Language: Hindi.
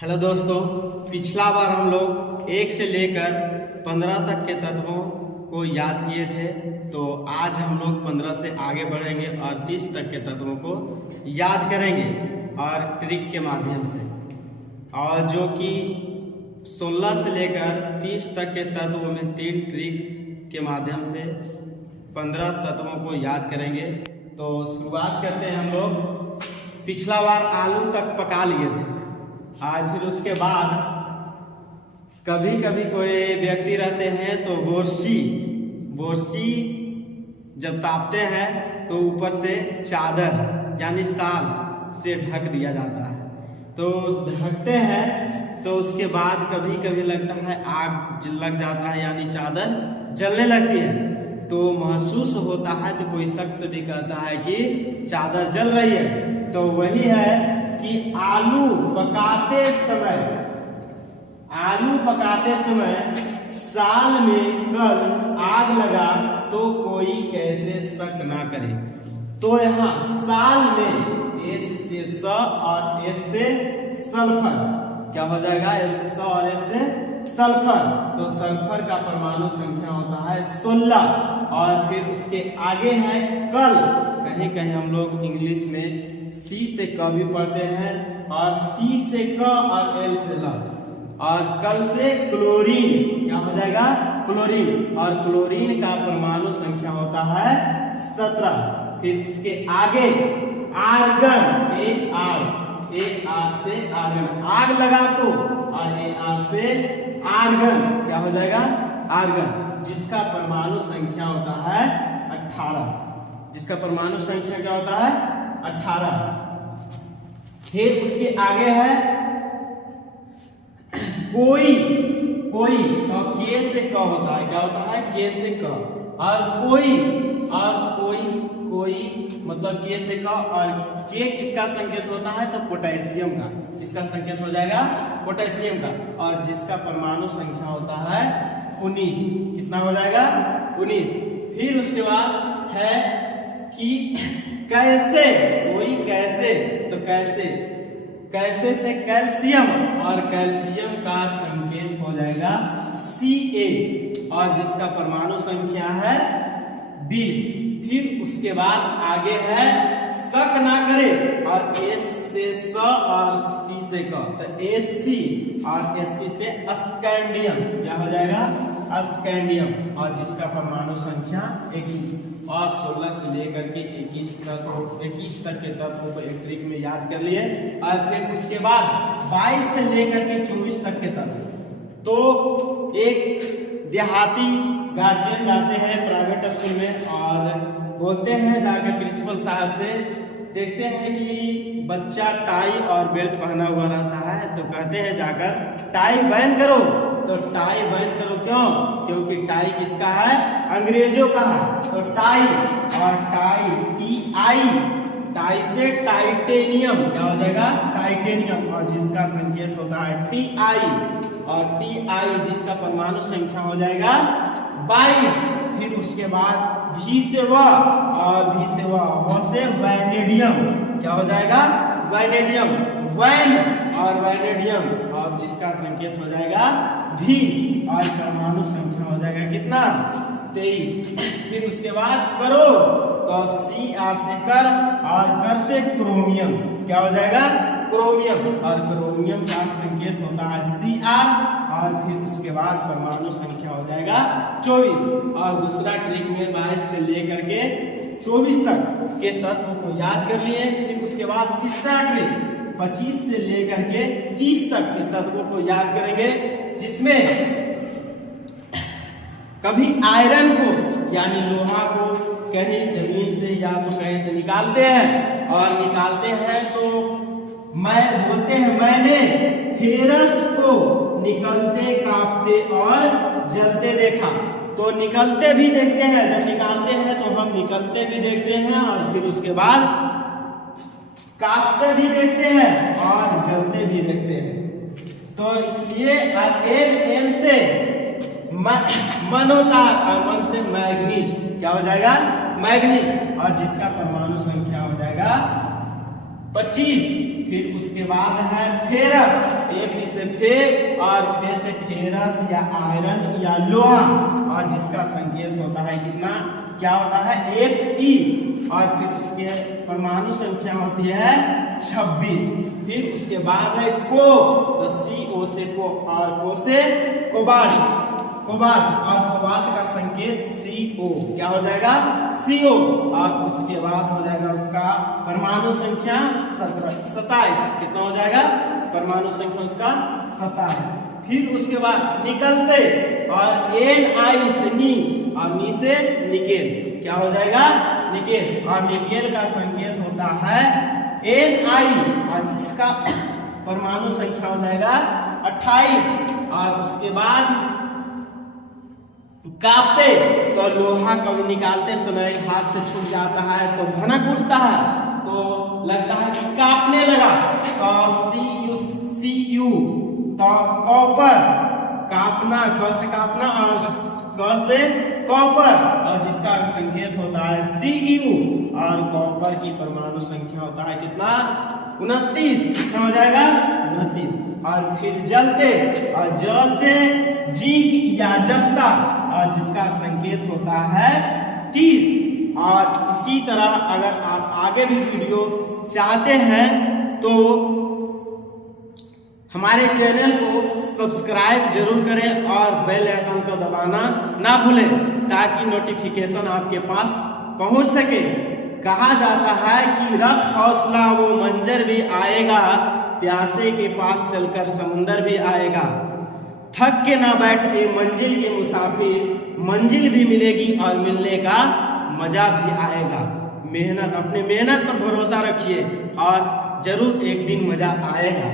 हेलो दोस्तों, पिछला बार हम लोग 1 से लेकर 15 तक के तत्वों को याद किए थे। तो आज हम लोग 15 से आगे बढ़ेंगे और 30 तक के तत्वों को याद करेंगे और ट्रिक के माध्यम से। और जो कि 16 से लेकर 30 तक के तत्वों में 3 ट्रिक के माध्यम से 15 तत्वों को याद करेंगे। तो शुरुआत करते हैं हम लोग। पिछला बार आलू तक पका लिए थे। आज फिर उसके बाद कभी कभी कोई व्यक्ति रहते हैं तो बोर्ची जब तापते हैं तो ऊपर से चादर यानी साल से ढक दिया जाता है। तो ढकते हैं तो उसके बाद कभी कभी लगता है आग लग जाता है यानी चादर जलने लगती है। तो महसूस होता है तो कोई शख्स भी कहता है कि चादर जल रही है। तो वही है कि आलू पकाते समय साल में कल आग लगा तो कोई कैसे शक ना करे। तो यहाँ साल में एस से स और एस से सल्फर क्या हो जाएगा, एस से स और एस से सल्फर। तो सल्फर का परमाणु संख्या होता है 16 और फिर उसके आगे है कल। कहीं कहीं हम लोग इंग्लिश में सी से क भी पढ़ते हैं और सी से क और एल से ल। और कल से क्लोरीन क्या हो जाएगा, क्लोरीन। और क्लोरीन का परमाणु संख्या होता है 17। फिर उसके आगे आर्गन, ए आर से आर्गन, आग लगा तो, और ए आर से आर्गन क्या हो जाएगा, आर्गन, जिसका परमाणु संख्या होता है 18। जिसका परमाणु संख्या क्या होता है 18। फिर उसके आगे है कोई और के से क होता है, क्या होता है, के से क। और कोई मतलब के से क। और के किसका संकेत होता है तो पोटेशियम का। किसका संकेत हो जाएगा, पोटेशियम का। और जिसका परमाणु संख्या होता है 19। कितना हो जाएगा, 19। फिर उसके बाद है कि कैसे, कोई कैसे, तो कैसे से कैल्शियम, और कैल्शियम का संकेत हो जाएगा Ca और जिसका परमाणु संख्या है 20। फिर उसके बाद आगे है शक ना करे, और एस से स और सी से क। तो एस सी और एस सी से स्कैंडियम क्या हो जाएगा, स्कैंडियम, और जिसका परमाणु संख्या 21। और 16 से लेकर के 21 तक के तत्वों को एक ट्रिक में याद कर लिए। और फिर उसके बाद 22 से लेकर के 24 तक के तत्व। तो एक देहाती गार्जियन जाते हैं प्राइवेट स्कूल में और बोलते हैं जाकर प्रिंसिपल साहब से, देखते हैं कि बच्चा टाई और बेल्ट पहना हुआ रहता है। तो कहते हैं जाकर टाई बैन करो। तो टाई बैन करो क्यों, क्योंकि टाई किसका है, अंग्रेजों का है। तो टाई और टाई से टाइटेनियम क्या हो जाएगा, टाइटेनियम, और जिसका संकेत होता है Ti। और Ti जिसका परमाणु संख्या हो जाएगा 22। फिर उसके बाद V से व और V से व से वैनेडियम क्या हो जाएगा, वैनेडियम, वैन और वैनेडियम, और जिसका संकेत हो जाएगा V। और परमाणु संख्या हो जाएगा कितना, 23। फिर उसके बाद करो, तो Cr से कर और कर से क्रोमियम क्या हो जाएगा, क्रोमियम, और क्रोमियम का संकेत होता है Cr। और फिर उसके बाद परमाणु संख्या हो जाएगा 24। और दूसरा ट्रिक में 22 से लेकर के 24 तक के तत्वों को याद कर लिए। फिर उसके बाद तीसरा ट्रिक 25 से लेकर के 30 तक के तत्वों को याद करेंगे, जिसमें कभी आयरन को यानी लोहा को कहीं जमीन से या तो कहीं से निकालते हैं, और निकालते हैं तो बोलते हैं मैंने फेरस को निकलते, कांपते और जलते देखा। तो निकलते भी देखते हैं, जब निकालते हैं तो हम निकलते भी देखते हैं, और फिर उसके बाद कांपते भी देखते हैं और जलते भी देखते हैं। तो इसलिए एम से मन होता है, और मन से मैग्नीज क्या हो जाएगा, मैग्नीज, और जिसका परमाणु संख्या हो जाएगा 25। फिर उसके बाद है फेरस, फी से फे और फे से फेरस या आयरन या लोहा, और जिसका संकेत होता है कितना, क्या होता है, Fe। और फिर उसके परमाणु संख्या होती है 26। फिर उसके बाद है को, तो CO से को और को से कोबाल्ट, कोबाल्ट और कोबाल्ट का संकेत CO, क्या हो जाएगा, CO। और उसके बाद हो जाएगा उसका परमाणु संख्या 27, कितना हो जाएगा, परमाणु संख्या उसका 27। फिर उसके बाद निकलते, और Ni से नी और नी से निकेल, क्या हो जाएगा, निकेल। और निकेल का संकेत होता है Ni, और इसका परमाणु संख्या हो जाएगा 28। और उसके बाद कांपते, तो लोहा कभी निकालते समय हाथ से छूट जाता है तो भनक उठता है, तो लगता है कि कांपने लगा, तो CU, तो कॉपर, कांपना, क से कांपना और क से कॉपर, और जिसका संकेत होता है CU। और कॉपर की परमाणु संख्या होता है कितना, 29, कितना हो जाएगा, 29। और फिर जलते, और ज से जिंक या जस्ता, और जिसका संकेत होता है 30। और इसी तरह अगर आप आगे भी वीडियो चाहते हैं तो हमारे चैनल को सब्सक्राइब जरूर करें और बेल आइकन को दबाना ना भूलें, ताकि नोटिफिकेशन आपके पास पहुंच सके। कहा जाता है कि रख हौसला वो मंजर भी आएगा, प्यासे के पास चलकर समुंदर भी आएगा। थक के ना बैठे मंजिल के मुसाफिर, मंजिल भी मिलेगी और मिलने का मजा भी आएगा। मेहनत, अपने मेहनत पर भरोसा रखिए और जरूर एक दिन मजा आएगा।